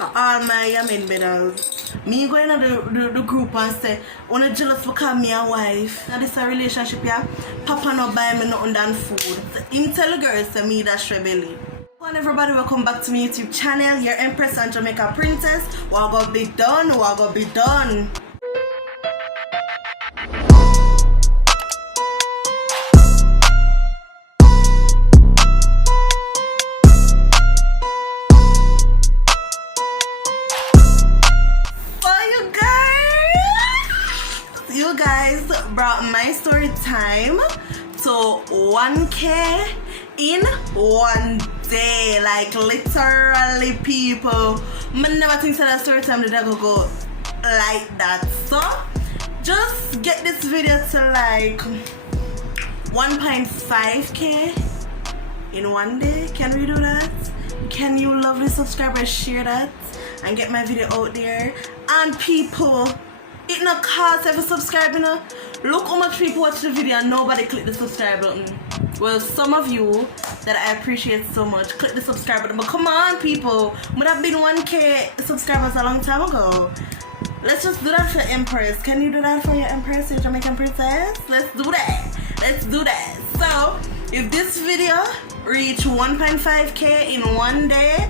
all my YamHead medals. Me going to the group and say, "Wanna jealous because me a wife." Now this a relationship, yeah. Papa no buy me nothing than food. So him tell the girls to me that's rebellion. Hello everybody, welcome back to my YouTube channel. Your Empress and Jamaican Princess. What gonna be done? What gonna be done? You guys brought my story time to 1K in one day, like literally, people. I never think that story time did go like that. So just get this video to like 1.5K in one day. Can we do that? Can you lovely subscribers share that and get my video out there? And people, it not cost if you subscribe, you know. Look how much people watch the video and nobody click the subscribe button. Well, some of you that I appreciate so much click the subscribe button, but come on people, would have been 1K subscribers a long time ago. Let's just do that for Empress. Can you do that for your Empress, your Jamaican Princess? Let's do that. Let's do that. So if this video reach 1.5K in one day,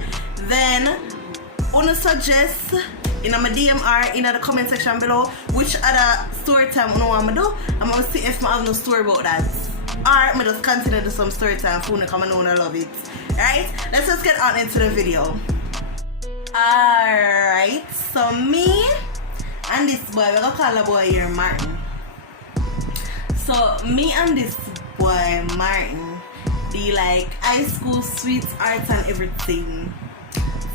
then I wanna suggest in my DM or in the comment section below which other story time I want to do. I'm gonna see if I have no story about that, or I just continue to do some story time for you come and know I love it. Alright, let's just get on into the video. Alright, so me and this boy, we're gonna call the boy here Martin. So me and this boy Martin, the like high school sweet arts and everything.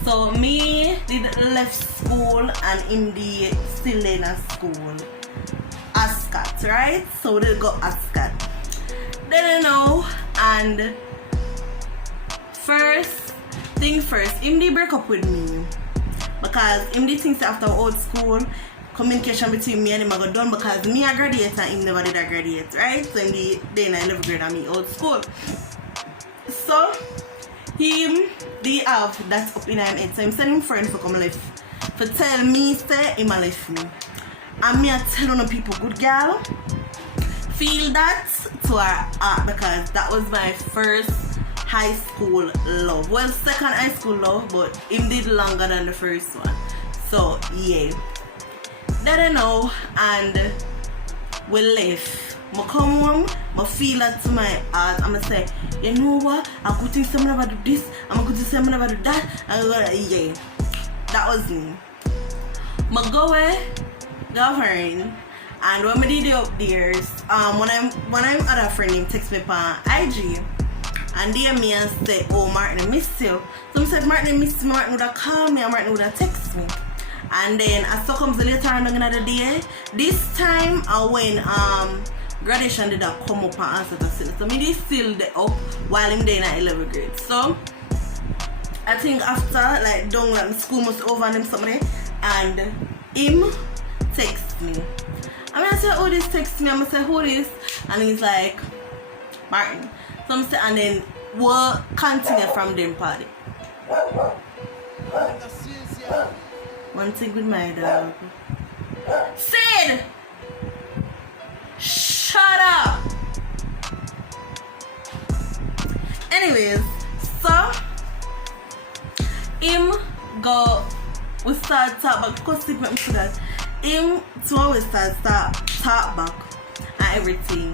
So me did left school and him did still in a school. Ascot, right? So we did go Ascot. Then you know, and first thing first, him did break up with me. Because him did things after old school, communication between me and him got done because me I graduate and him never did I graduate, right? So him did then I 11th grade and me old school. So him they have that up in him head, so I'm sending friend for come left for tell me say him a left me, and me I tell on people good girl feel that to her heart because that was my first high school love. Well, second high school love, but him did longer than the first one. So yeah, that I know, and we left. I come home, I feel that to my heart. I'm gonna say, you know what? I could think someone about do this, I'm going to say someone about do that. And yeah, that was me. I go away, girlfriend, and when I did the upstairs, when I'm other friend him text me on IG, and they me and say, oh Martin, I miss you. So I said, Martin, I miss me. Martin would have called me, and Martin would have text me. And then as so comes later on another day, this time I went graduation did not come up and answer the sin. So me did still the up while I'm there in 11th grade. So I think after like done like school must over and them something, and him text me. I mean I say, oh this text me, I'm gonna say who this? And he's like Martin. So I'm say, and then we'll continue from them party. One thing with my dog. Sid! Shut up! Anyways, so him go, we start talk back because sleep make me for that. Him to always start talk back and everything.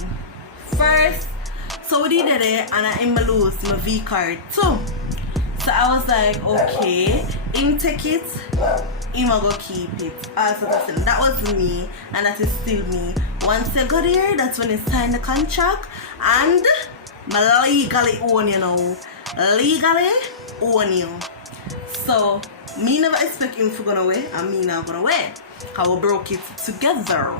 First, so we did it and I him lose my V card too. So I was like, okay, him take it, him go keep it. That was me, and that is still me. Once I got here, that's when I signed the contract, and I legally own you now. Legally own you. So me never expect him to go away, and me not gonna away. Cause we broke it together.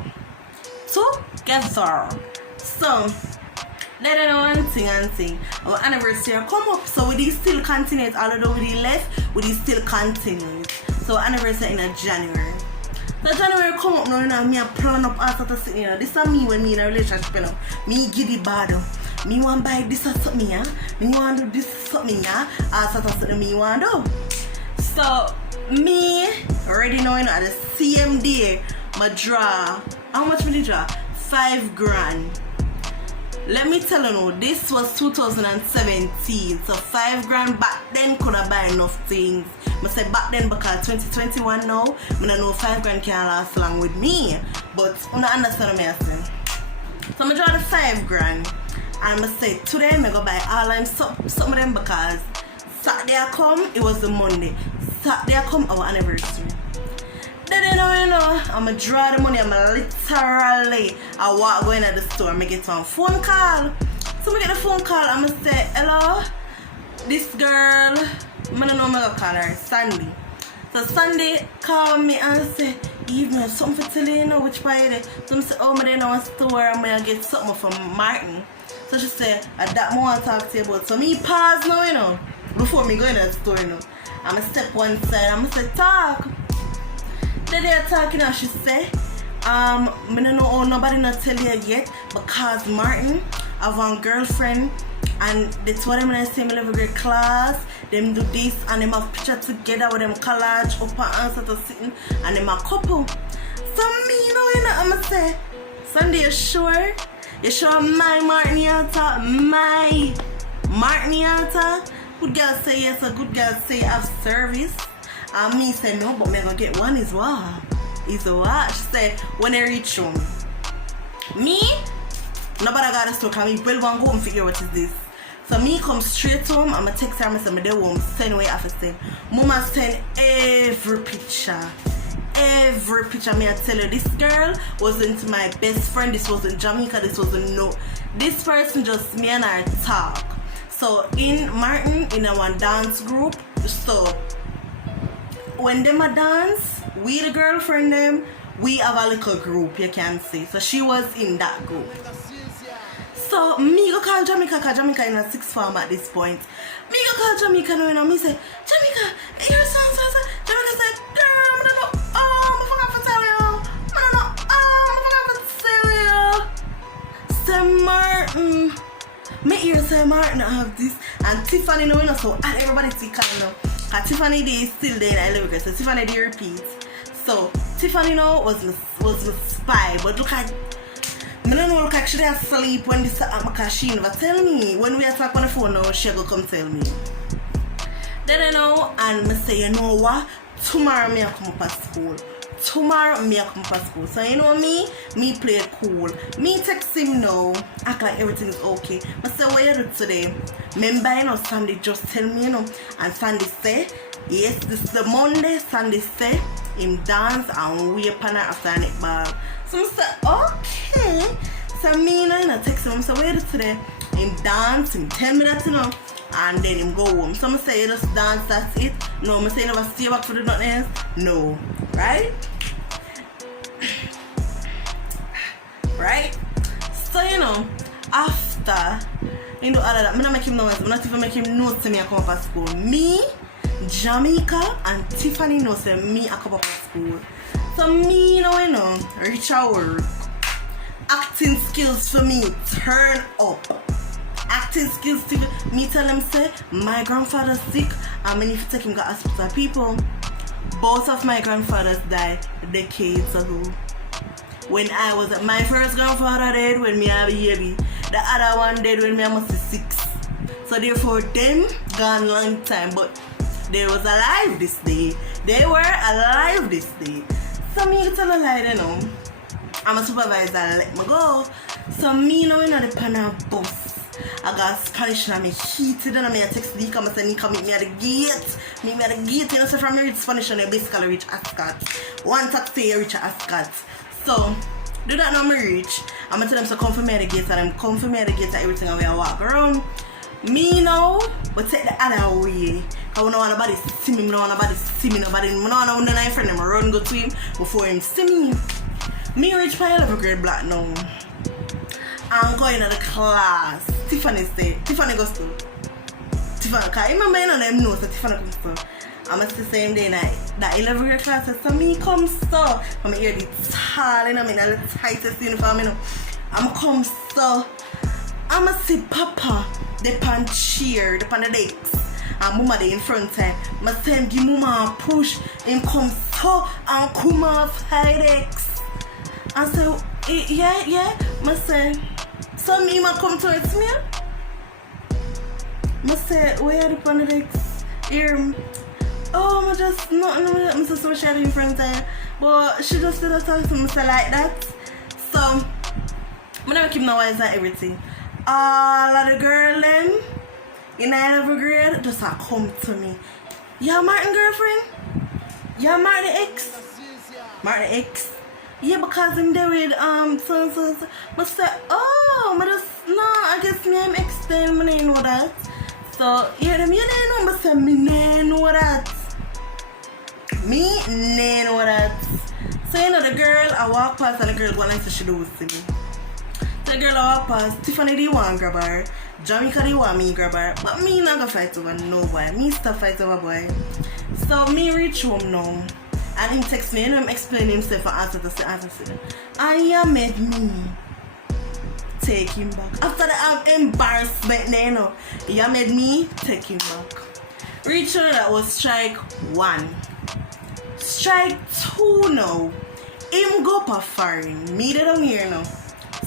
Together. So let us know one thing and thing. Our anniversary come up, so we did still continue it. Although we did left, we did still continue it. So anniversary in January. So January come up now, you know, me a plan up all sort of thing, you know. This is me when me in a relationship, you know. Me giddy bad. Me want buy this or something, yeah. Me want do this or something, yeah. All sort of thing me want do. So me already knowing at the same day, my draw. How much will you draw? 5 grand. Let me tell you now, this was 2017, so 5 grand back then could have buy enough things. I say back then because 2021 now, I don't know 5 grand can last long with me. But I don't understand what I say. So I draw the 5 grand and I say today I go buy all them some of them because Saturday I come, it was the Monday. Saturday I come, our anniversary. Then you know, I'm going to draw the money, I'm literally, I walk going at the store, I get one phone call. So I get the phone call, I'm going to say, hello, this girl, I don't know what I'm going to call her, Sandy. So Sandy call me and say, Eve, I have something to tell you, which part it is. So I say, oh, I'm in a store, I'm going to get something from Martin. So she said, at that moment I talk to you about. So me pause now, before me go in the store, I'm going to step one side, I'm going to say, talk. Then they're talking and she say, I don't know how nobody not tell you yet because Martin have one girlfriend and that's what I'm going to say in my 11th grade class. Them do this and them have picture together with them collage up and answer to sitting and them a couple. So me, I'm going to say, Sunday, you sure? You sure my Martin Yata? My Martin Yata? Good girl say yes, a good girl say have service. And me say no, but me gonna get one is what? Is what? She say when I reach home. Me? Nobody got a store because me well want go and figure what is this. So me come straight home, I'ma text her and say me there home, send away after send. Mama send every picture. Every picture me I tell you, this girl wasn't my best friend, this wasn't Jamaica, this wasn't no. This person just me and her talk. So in Martin, in our dance group, so when them a dance, we the girlfriend them, we have a little group, you can see. So she was in that group. So me go call Jamaica because Jamaica in a 6th form at this point. Me go call Jamaica and me say, Jamaica, your song, Jamaica said, girl, I don't know, I forgot to tell you. I don't know, I forgot to tell you. Say Martin. Me hear say Martin I have this and Tiffany knowing so and everybody see kind of Tiffany day is still there in 11th grade, so Tiffany day repeat. So Tiffany now was the spy, but look at I don't know, look like she did sleep when this because she never tell me. When we talk on the phone now, she go come tell me. Then I know and I say, you know what? Tomorrow me I come up at school. Tomorrow me I come up at school. So you know me play it cool. Me text him now, act like everything is okay. I say, what you do today? Remember, Sandy just tell me, and Sandy say, yes, this is the Monday. Sandy say, him dance and we upon her after a netball. So I say, okay. So me, text him, I say, what you do today? Him dance, him tell me that, and then him go home. So I say, you just dance, that's it. No, I say, you never stay back for the nothing else. No, right? Right? So after all of that, I'm not make him know, I'm not even make him know to me I come up at school. Me, Jamaica and Tiffany know say me I come up at school. So me reach our work. Acting skills for me turn up. Acting skills to me tell them say my grandfather's sick and I need to take him to hospital. People, both of my grandfathers died decades ago. When I was my first grandfather died when me have a baby. The other one died when me almost 6. So therefore them gone long time, but they was alive this day. They were alive this day. So me tell a lie, I'm a supervisor, let me go. So me now in the panel bus. I got Spanish and I'm heated and I text Nika and I say Nika meet me at the gate. Meet me at the gate, so from me reach Spanish and I basically reach Ascot. One taxi I reach Ascot. So do that now me reach. I'm gonna tell them to come for me at the gate and them come for me at the gate and everything and we walk around. Me now, but take the other way. Cause we don't want nobody see me, I don't want nobody see me, I don't want my friend them run go to him before him see me. Me reach my 11th grade black now. I'm going to the class. Tiffany goes to. Tiffany, cause I remember them know so Tiffany comes to. I'm still saying day night. That 11th grade class, so me come so. I'm here the tall, the tightest uniform, I'm come so. I'm see Papa, the pan cheer, the pan the decks. and mama dey in front time. I say him give mama a push, him come so and come off Hedex. I say, yeah. I say, so me ma come towards me. I say, where are the Hedex? Here. Oh, I just nothing. I'm so much in front time, but she just did a talk to me like that. So I never keep no wise at everything. All of the girl them in 11th grade just come to me. Yeah, Martin girlfriend? Yeah, Martin ex? Martin ex? Yeah, because I'm there with so. I say, oh, I guess me I'm ex then, I didn't know that. So yeah, them you didn't know, I say me didn't know that. Me didn't know that. So you know the girl I walk past and the girl go like she do with me. The girl I walk past, Tiffany they want grab her, Jamaica they want me grab her, but me not gonna fight over no boy. Me still fight over boy. So me reach home now, and him text me and him explain himself and answer. YamHead me take him back. After the embarrassment, you know, YamHead me take him back. Reach her that was strike 1. Strike 2 now. Him go up foreign. Me they don't hear now.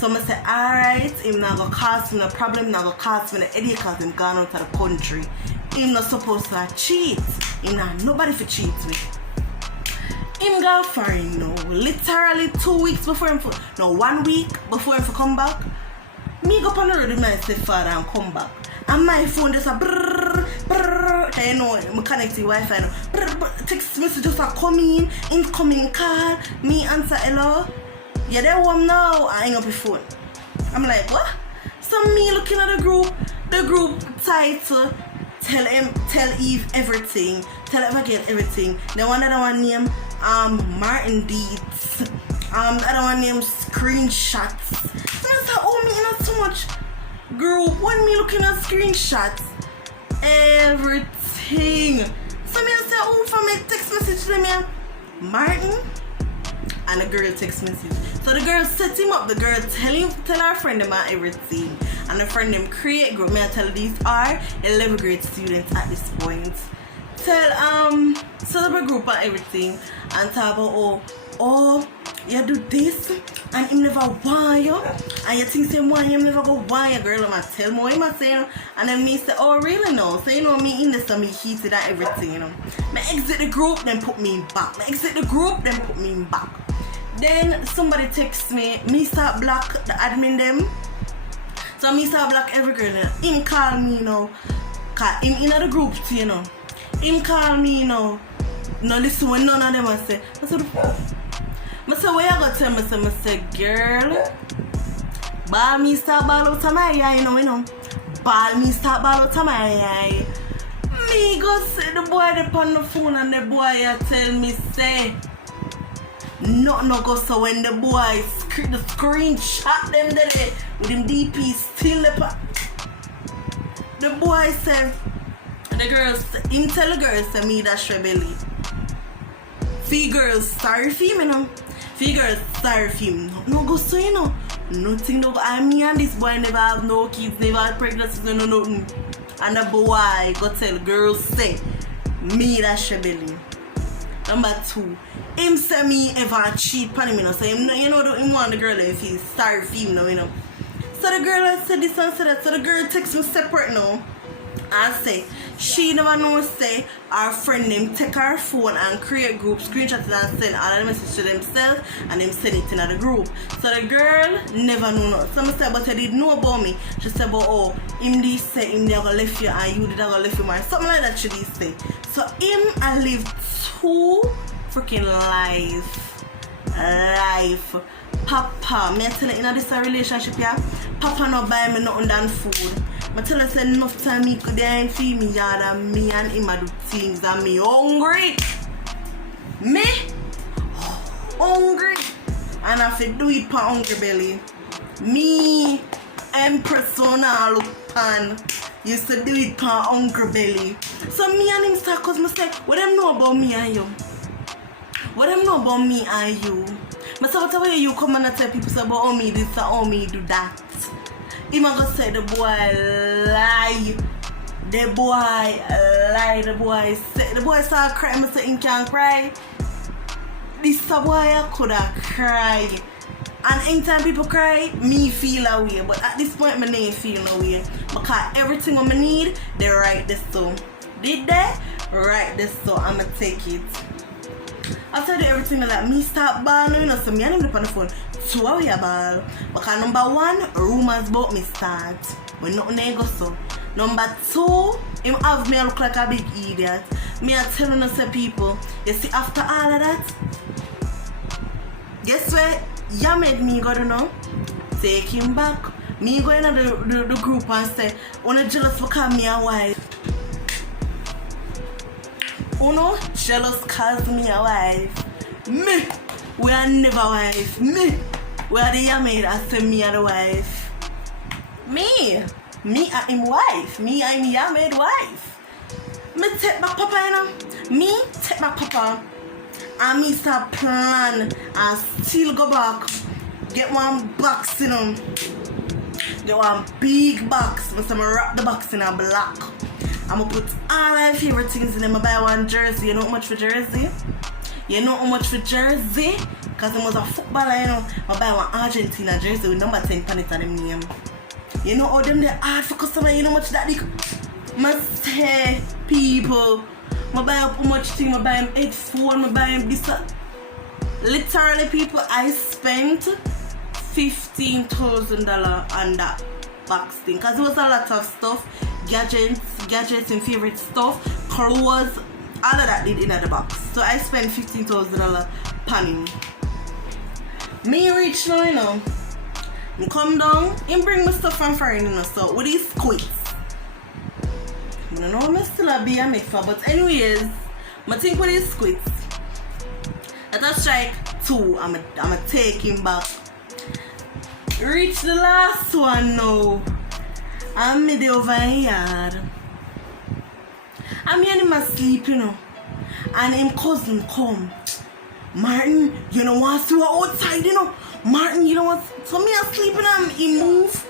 So I say, alright, him not gonna cause me no problem, not gonna cause me no headache because him gone out of the country. Him not supposed to cheat. Him not nobody for cheat with. Him go foreign now. Literally 2 weeks before him 1 week before him come back. Me go on the road with my stepfather and come back. And my phone just a brrrr, brrrr. You know, I connect to Wi-Fi now. Brrrr, text messages are coming, incoming call. Me answer hello. Yeah, they warm now. I hang up the phone. I'm like, what? So me looking at the group title, tell Eve everything, tell Eve again everything. The one that one name Martin Deeds. The other one name screenshots. So I said, oh me not so much group. When me looking at screenshots, everything. So me I say, oh for me text message to me Martin. And the girl text message. So the girl set him up. The girl tell her friend about everything. And the friend them create group. Me I tell these are 11th grade students at this point. Tell set up a group and everything. And talk about oh you do this and him never want you. And you think same one him never go want you, girl. I'ma tell more him say, and then me say, oh really no? So you know me in this and me heated and everything, you know. Me exit the group, then put me back. Me exit the group, then put me back. Then somebody texts me start block the admin them. So me start block every girl. Him call me now. Cause him in the group too, you know. Him call me now. No listen when none of them I say. I say where you go tell me? I say girl, ball me start ball out of my eye, you know. Ball me start ball out of my eye. Me go say the boy up on the phone and the boy tell me say nothing no go so when the boy the screenshot them there with him DP still up. The boy said the girls him tell the girls say me that belly. Fee girls sorry for me now. Fee girls sorry for me. No go so you know. Nothing no go. I me and this boy never have no kids, never had pregnancies, no nothing. And the boy go tell girls say me that belly. Number 2, him say me ever cheat on him, you know. So him, you know, him want the girl if he's sorry for him now, you know. So the girl said this and said that. So the girl texts me separate now and say she never know say our friend them take her phone and create group screenshot and send all the messages to themselves and them send it in the group. So the girl never know no. So I said but they did know about me. She said but oh him did say him they gonna left you and you did gonna left you, something like that she did say. So him I lived 2 freaking life. Papa, me I tell you in this relationship yeah, Papa no buy me nothing than food. I tell her say enough time he could then feed me yard and me and him do things and me hungry. Me hungry. And I have do it for hungry belly. Me Empress look pan used to do it for hungry belly. So me and him start cause I say, what them know about me and you? What them know about me and you? I say what way you come and tell people say about oh me this or oh me do that. Him a go say the boy lie. The boy lied, the boy saw cry, I said he can't cry. This boy I coulda cried. And anytime people cry, me feel a way. But at this point, my name feel no way. Because everything I need, they write this so. Did they? Write this so. I'ma take it. After the everything like me start balling, you know, so me and him look on the phone. So how we a ball? Because number one, rumors about me start. When nothing they go so. Number two, him have me look like a big idiot. Me are telling us people, you see after all of that, guess what? YamHead me go to know. Take him back. Me go in the group and say, "Una jealous because me a wife. Uno jealous cause me a wife. Me, we are never wife. Me, we are the YamHead. I say me are the wife. Me are him wife. Me I'm YamHead wife. Me take my papa, you know. Me take my papa. And me start plan and still go back. Get one box, you know. Get one big box. I'm gonna wrap the box in a black. I'm gonna put all my favorite things in them. I buy one jersey. You know how much for jersey? You know how much for jersey? Because I was a footballer, you know. I buy one Argentina jersey with number 10 on it on them name. You know how them they hard for customer, you know how much that they must say people. I buy up how much thing, I buy him headphone, I buy him this. Literally people, I spent $15,000 on that box thing. Because it was a lot of stuff. Gadgets and favorite stuff. Clothes. All of that did in the box. So I spent $15,000 on him. Me reach now, you know. I come down and bring my stuff from foreign, you know. So with these squeaks. I don't know I'm still a BMX for, but anyways, I think with these squeaks, I just strike 2, I'm take him back. Reach the last one now. I'm mid over here. I'm in my sleep, you know. And him cousin come. Martin, you know what? See what outside, you know. Martin, you know what? So me asleep and he move.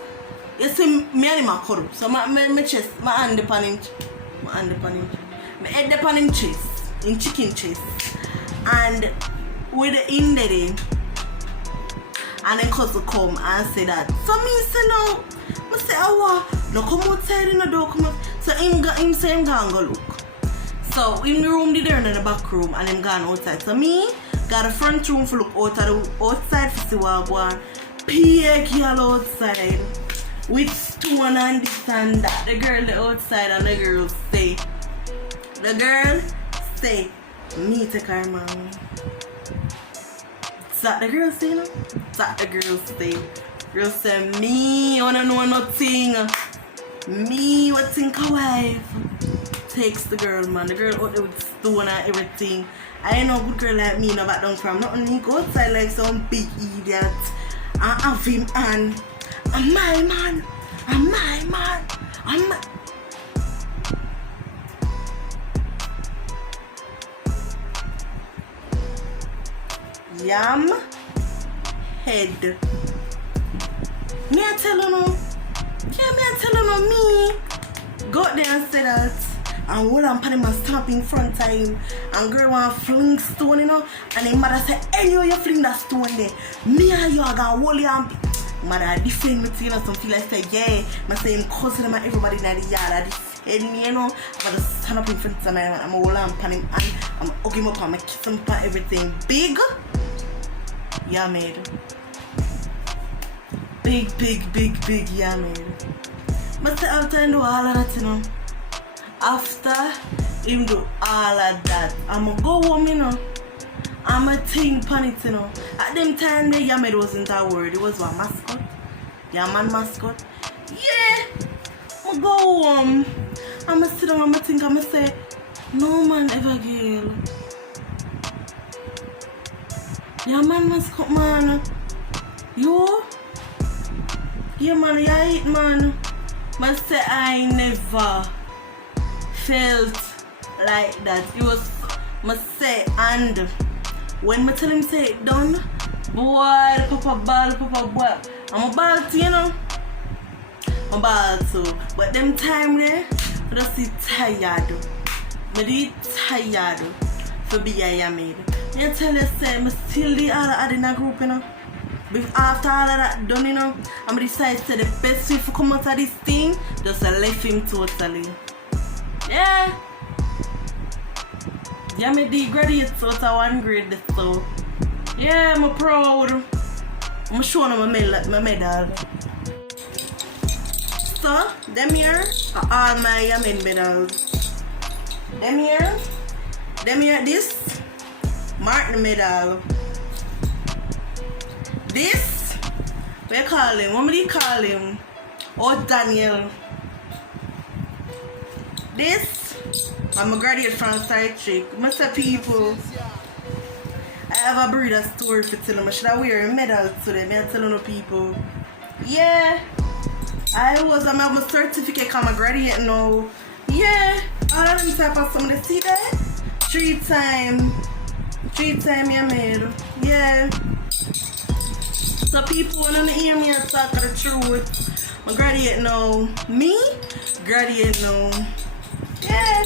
You see, me and him a cuddle. So my chest, my hand upon him. My head upon him chest. In chicken chest. And with the in there, and then cousin come and say that. So me say no. I say, oh what? No come outside in the door, come out. So him say him gonna go look. So in the room there in the back room and him gone outside. So me got a front room for look outside for see what one. Pig girl outside. With stone and this and that. The girl the outside and the girl stay. The girl stay. Me take her man. That the girl say no? That the girl stay. Girl say me wanna know nothing. Me what think a wife. Takes the girl man. The girl out there with stone and everything. I ain't no good girl like me no back down from nothing. He go outside like some big idiot. And have him and I'm my man. I'm my man. I'm my... YamHead. Me I tell you no. Yeah, me I tell you no. Me go out there and say that. And hold on, pan him and stamp in front of him. And girl want fling stone, you know. And his mother say, anyway you fling that stone there. Me and you are gonna hold you and... Mother defend me to, you know, something like say, yeah. I say him cousin and everybody in the yard. I defend me, you know. I'm gonna stand up in front of him and I'm gonna hold on pan him and I'm gonna hug him up and I'm gonna kiss him and everything. Big YamHead. Big YamHead. But after him do all of that, you know. After him do all of that, I'm gonna go home, you know. I'm a think on it, you know. At them time, the YamHead wasn't a word. It was one mascot. Yeah, man mascot. Yeah. I'm go home. I'm gonna sit down, I'm gonna think, I'm gonna say, no man ever girl. Yeah, man mascot, man. You? Yeah, man, you eat, man. I say, I never felt like that. It was, I say, and when I tell him say it done, boy, the papa ball, boy. I'm a ball too, you know. I'm a ball too. But them time there, I just see tired. Me tired for be a YamHead. You tell you say me still the other in a group, you know. But after all of that done, you know, I'm decide to the best way to come out of this thing, just left him totally. Yeah. YamHead graduate out of 1 grade, so yeah, I'm proud. I'm showing them my medal. So, them here are all my YamHead medals. Them here, this Martin medal. This, we call him, what do you call him? Oh, Daniel. This, I'm a graduate from Storytime. Mr. People, I have a breeder story for tell them. I should have wear a medal to them. I'm telling the people. Yeah, I have a certificate, I'm a graduate now. Yeah, all of them type of something. See that? 3 time YamHead. Yeah. So people wanna hear me talk the truth. I'm graduate now. Me? Graduate now. Yeah.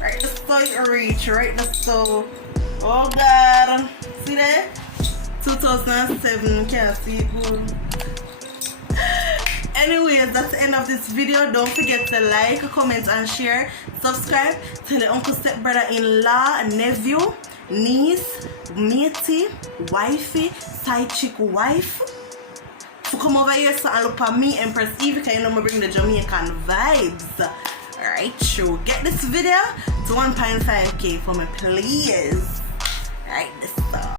Right, the so reach, right? The so. Oh God. See that? 2007. Can't see it good. Anyways, that's the end of this video. Don't forget to like, comment, and share. Subscribe. Tell your uncle, step brother-in-law, nephew, niece, matey, wifey, side chick wife to come over here so and look at me, Empress Evie, because you know I bring the Jamaican vibes. Alright, sure. Get this video to 1.5k for me, please. Alright, this stuff.